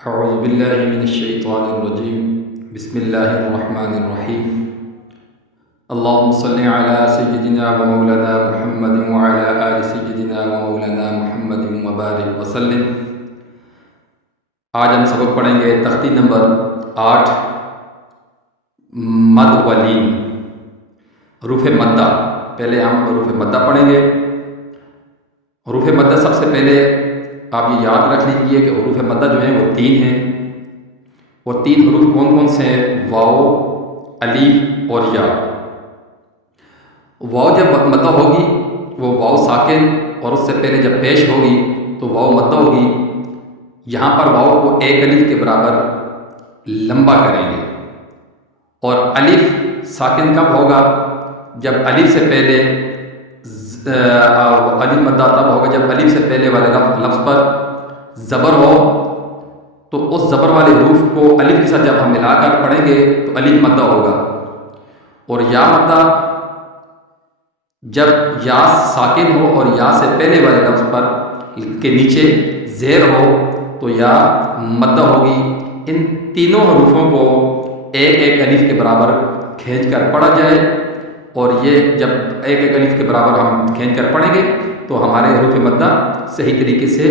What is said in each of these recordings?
اعوذ باللہ من الشیطان الرجیم بسم اللہ الرحمن الرحیم اللہم صلی علی سیدنا و مولانا محمد وعلی آل سیدنا و مولانا محمد وبارک وسلم۔ آج ہم سبق پڑھیں گے تختی نمبر 8 مد و لین، حروف مدہ۔ پہلے ہم حروف مدہ پڑھیں گے۔ حروف مدہ سب سے پہلے آپ یہ یاد رکھ لیجئے کہ حروف مدہ جو ہیں وہ 3 ہیں، اور 3 حروف کون کون سے ہیں؟ واو، الف اور یا۔ واو جب مدہ ہوگی وہ واو ساکن، اور اس سے پہلے جب پیش ہوگی تو واو مدہ ہوگی۔ یہاں پر واو کو ایک الف کے برابر لمبا کریں گے، اور الف ساکن کب ہوگا؟ جب الف سے پہلے الف مدہ تب ہوگا جب الف سے پہلے والے لفظ پر زبر ہو، تو اس زبر والے حروف کو الف کے ساتھ جب ہم ملا کر پڑھیں گے تو الف مدہ ہوگا۔ اور یا مدہ جب یا ساکن ہو اور یا سے پہلے والے لفظ پر کے نیچے زیر ہو تو یا مدہ ہوگی۔ ان تینوں حروفوں کو ایک ایک الف کے برابر کھینچ کر پڑھا جائے، اور یہ جب ایک ایک الف کے برابر ہم کھینچ کر پڑھیں گے تو ہمارے حروف مدہ صحیح طریقے سے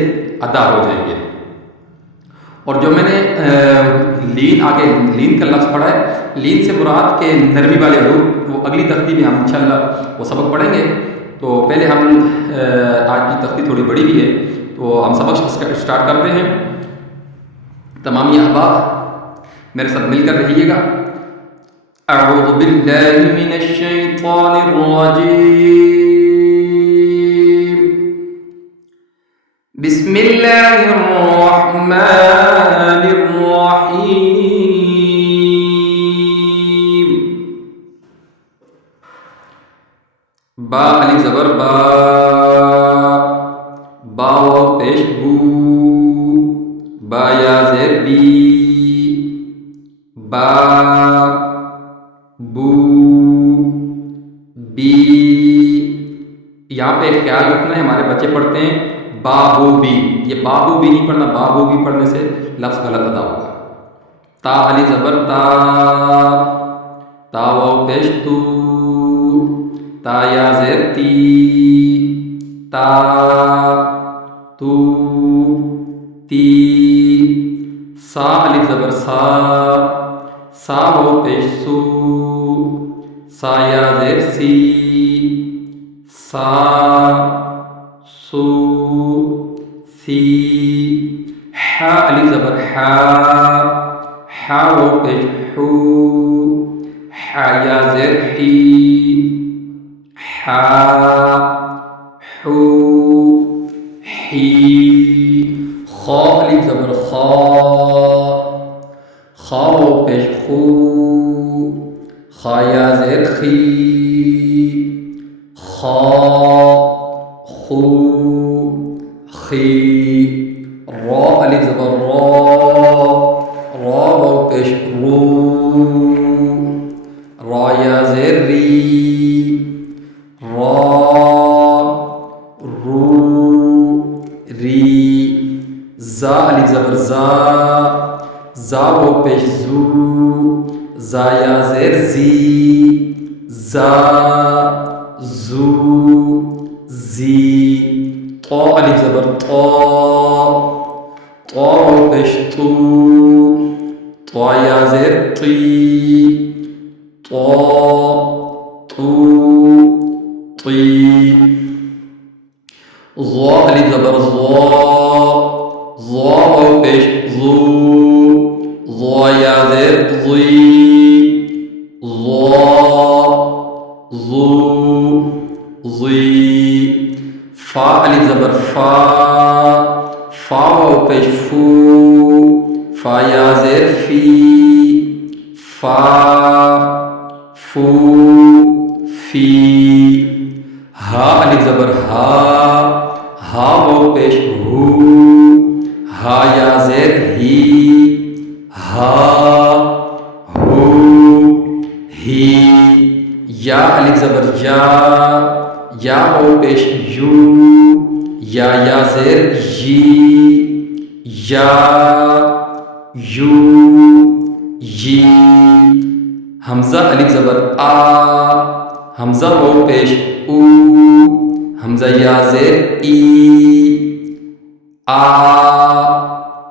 ادا ہو جائیں گے۔ اور جو میں نے لین آگے لین کا لفظ پڑھا ہے، لین سے مراد کے نرمی والے حروف، وہ اگلی تختی میں ہم انشاءاللہ وہ سبق پڑھیں گے۔ تو پہلے ہم آج کی تختی تھوڑی بڑی بھی ہے تو ہم سبق اسٹارٹ کرتے ہیں۔ تمام یہ احباب میرے ساتھ مل کر رہیے گا۔ اعوذ باللہ من الشیطان الرجیم، بسم اللہ الرحمن الرحیم۔ با الف زبر با، با واو پیش بو، با یا زیر بی، با بو بی۔ یہاں پہ خیال رکھنا ہے، ہمارے بچے پڑھتے ہیں بابو بی، یہ بابو بھی نہیں پڑھنا، بابو بھی پڑھنے سے لفظ غلط ادا ہوگا۔ تا علی زبر تا، تا واو پیش تو، تا یا زیر تی، تا تو تی۔ سا علی زبر سا، سا واو پیش سو، سا یا زیر سی، سا سو سی۔ حا علی زبر حا، حا واو پیش حو، حا یا زیر حی، حا حو حی۔ خا علی زبر خا، خا واو پیش خو، خا یا زیر خی، خا خو خی۔ را الف زبر را، را واو پیش رو، را یا زیر ری، را رو ری۔ زا الف زبر زا، زا واو پیش زو، زا یا زیر زی، زا زو زی۔ طا الف زبر طا، طا واو پیش تو، طا یا زیر طی، طا تو طی۔ ظا الف زبر ظا، ظا واو پیش ظو، ظا یا زیر ظی، ظا ظو ظی۔ فا الف زبر فا، فا واو پیش فو، فا یا زیر فی، فا فو فی۔ ہا الف زبر ہا، ہا واو پیش ہو، ہا یا زیر ہی، ہا ہو ہی۔ یا الف زبر یا، یا واو پیش یو، یا زیر یی، یا یو یی حمزہ الف زبر آ حمزہ واو پیش او حمزہ یا زیر ای آ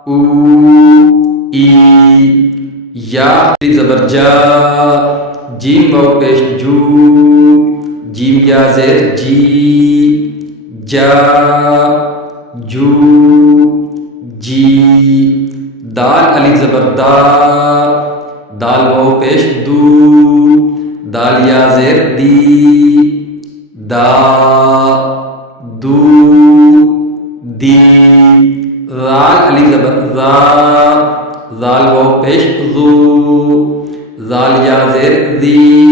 او ای یا الف زبر جا جیم واو پیش جو جیم یا زیر جی جا جو جی دال الف زبر دا دال واو پیش دو دال یا زیر دی دا دو دی زال الف زبر زا زال واو پیش زو زال یا زیر دی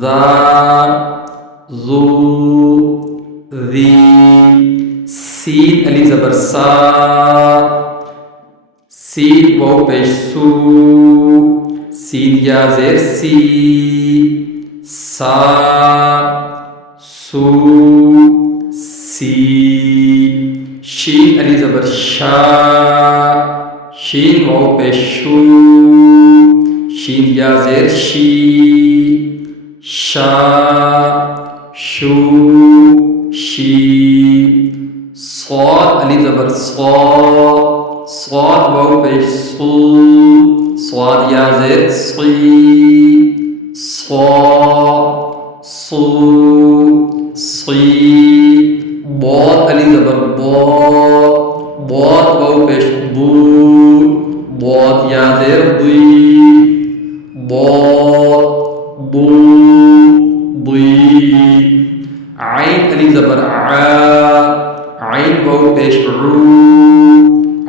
زا زو ذی سین الف زبر سا سین واو پیش سو سین یا زیر سی سا سو سی شین الف زبر شا شین واو پیش شو شین یا زیر شی شا شو شی صاد الف زبر صا صاد واو پیش صو صاد یا زیر صی صا صو صی ضاد الف زبر ضا ضاد واو پیش ضو ضاد یا زیر ضی ضاد ضو ضی عین الف زبر عا عین واو پیش عو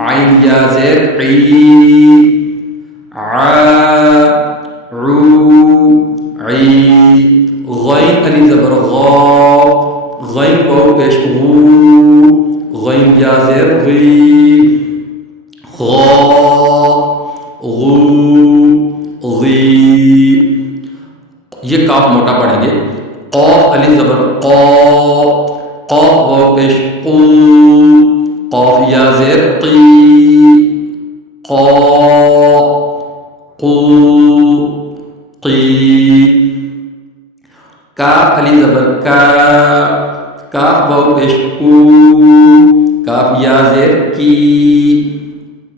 عین یا زیر عی عا عو عی غین الف زبر غا غین واو پیش غو غین یا زیر غی غا غو غی یہ کاف موٹا پڑھیں گے قاف الف زبر قا قاف واو پیش قو قاف یا زیر قی قا قو قی کاف الف زبر کا کاف واو پیش کو کاف یا زیر کی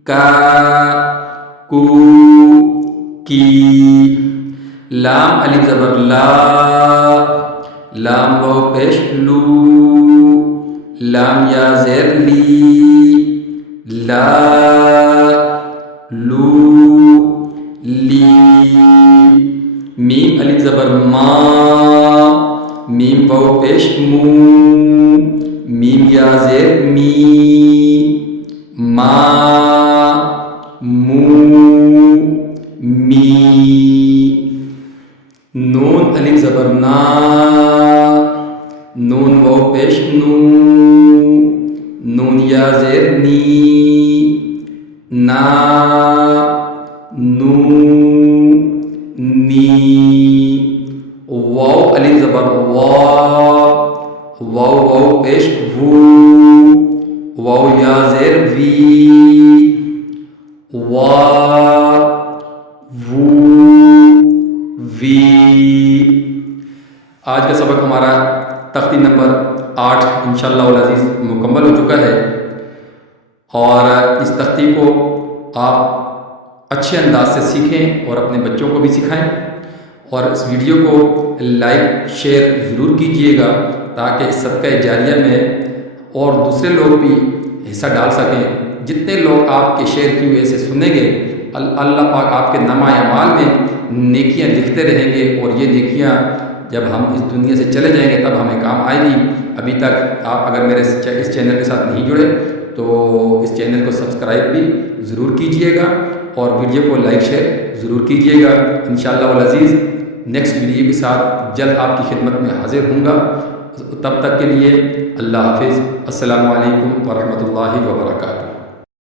کا کو کی لام الف زبر لا لام واو پیش لو لام یا زیر لی لا لو لی میم الف زبر ما میم واو پیش مو میم یا زیر می ما مو می نون الف زبر نا نون واو پیش نو نون یا زیر نی نا نو نی واو الف زبر وا واو واو پیش وو واو یا زیر وی وا وو وی آج کا سبق ہمارا تختی نمبر 8 انشاءاللہ العزیز مکمل ہو چکا ہے اور اس تختی کو آپ اچھے انداز سے سیکھیں اور اپنے بچوں کو بھی سکھائیں اور اس ویڈیو کو لائک شیئر ضرور کیجئے گا تاکہ اس صدقہ جاریہ میں اور دوسرے لوگ بھی حصہ ڈال سکیں. جتنے لوگ آپ کے شیئر کی وجہ سے سنیں گے اللہ پاک آپ کے نامہ اعمال میں نیکیاں لکھتے رہیں گے اور یہ نیکیاں جب ہم اس دنیا سے چلے جائیں گے تب ہمیں کام آئے گی. ابھی تک آپ اگر میرے اس چینل کے ساتھ نہیں جڑے تو اس چینل کو سبسکرائب بھی ضرور کیجئے گا اور ویڈیو کو لائک شیئر ضرور کیجئے گا. انشاءاللہ العزیز نیکسٹ ویڈیو کے ساتھ جلد آپ کی خدمت میں حاضر ہوں گا. تب تک کے لیے اللہ حافظ. السلام علیکم ورحمۃ اللہ وبرکاتہ.